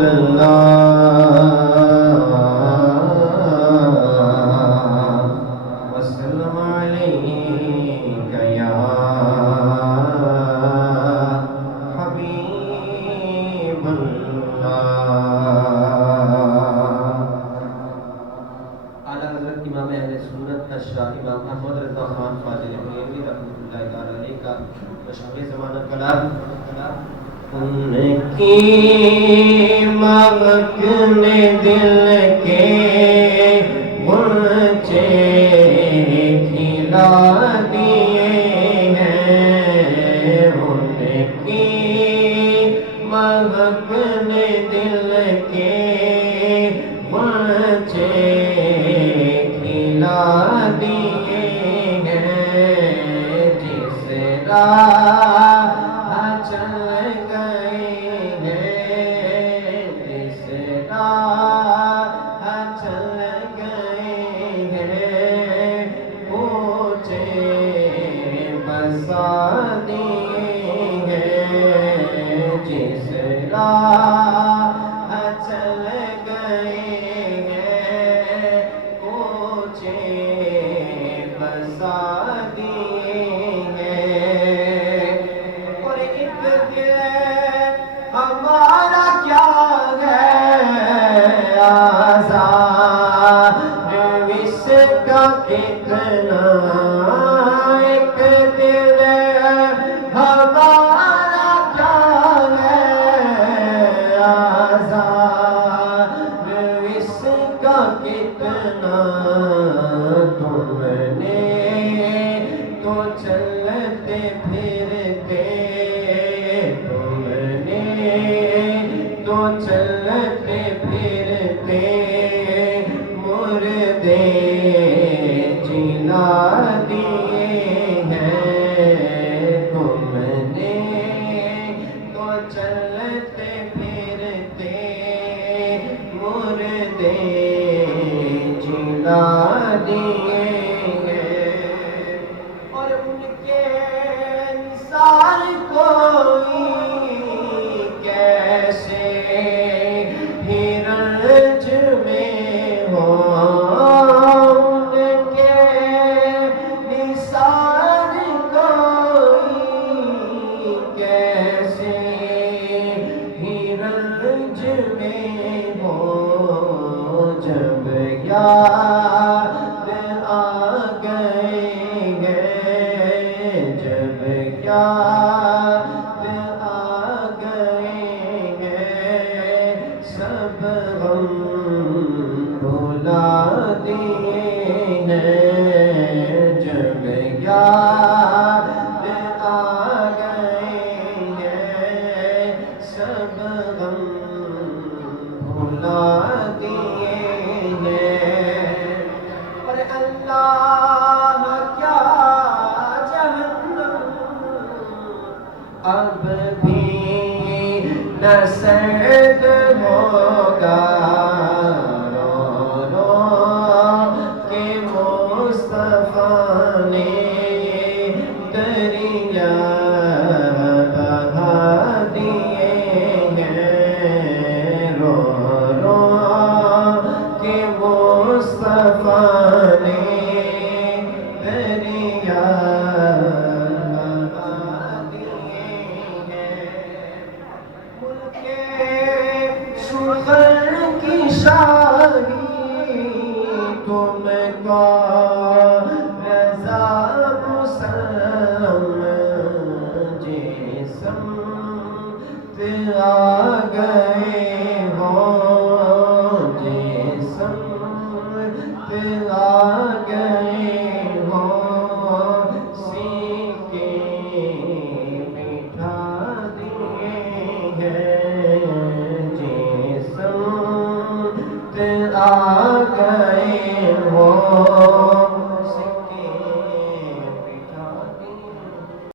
رسول اللہ وسلم علیک یا حبیب اللہ۔ اعلیٰ حضرت امام اہل سنت اشراف امام احمد رضا خان فاضل بریلوی رحمۃ اللہ تعالی علیہ کا مشہور زمانہ کلام ان کی مغکنے دل کے غنچے کھلا دیے ہیں، ان کی مغکنے دل کے غنچے کھلا دیے ہیں، جس راہ چل گئے ہیں، جس راہ چل گئے ہیں، پوچھے بسا دیے ہیں، جس راہ چل گئے ہیں، پوچھے بسا دیے ہیں۔ اور ایک دل ہمارا کیا ہے آزار اس کا کتنا، ایک دل ہمارا کیا ہے آزار اس کا کتنا، تم نے تو چلتے پھرتے، تم نے تو چلتے پھرتے مردے جلا دیے ہیں، تم نے تو چلتے پھرتے مردے جلا دیے ہیں، اور ان کے انسان کوئی کیسے ہی رنج میں ہو، ان کے نثار کوئی کیسے ہی رنج میں ہو، جب یاد آ گئے ہیں، جب یاد آ گئے ہیں، سب غم بھلا دیے ہیں، جب یاد آ گئے ہیں، سب غم بھلا دیے ہیں، اور اللہ کیا جہنم اب بھی نہ سرد ہوگا، رو رو کے مصطفیٰ نے دریا بہا دیے ہیں، رو رو کے مصطفیٰ نے دریا بہا دیے ہیں، ملک شغل کی شاہی تم کو رضا مسلم جسم آ گئے ہو، جسم آ گئے ہو، سیکھے بٹھا دیے ہیں، جسم آ گئے ہو،